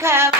Jacob.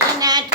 very that.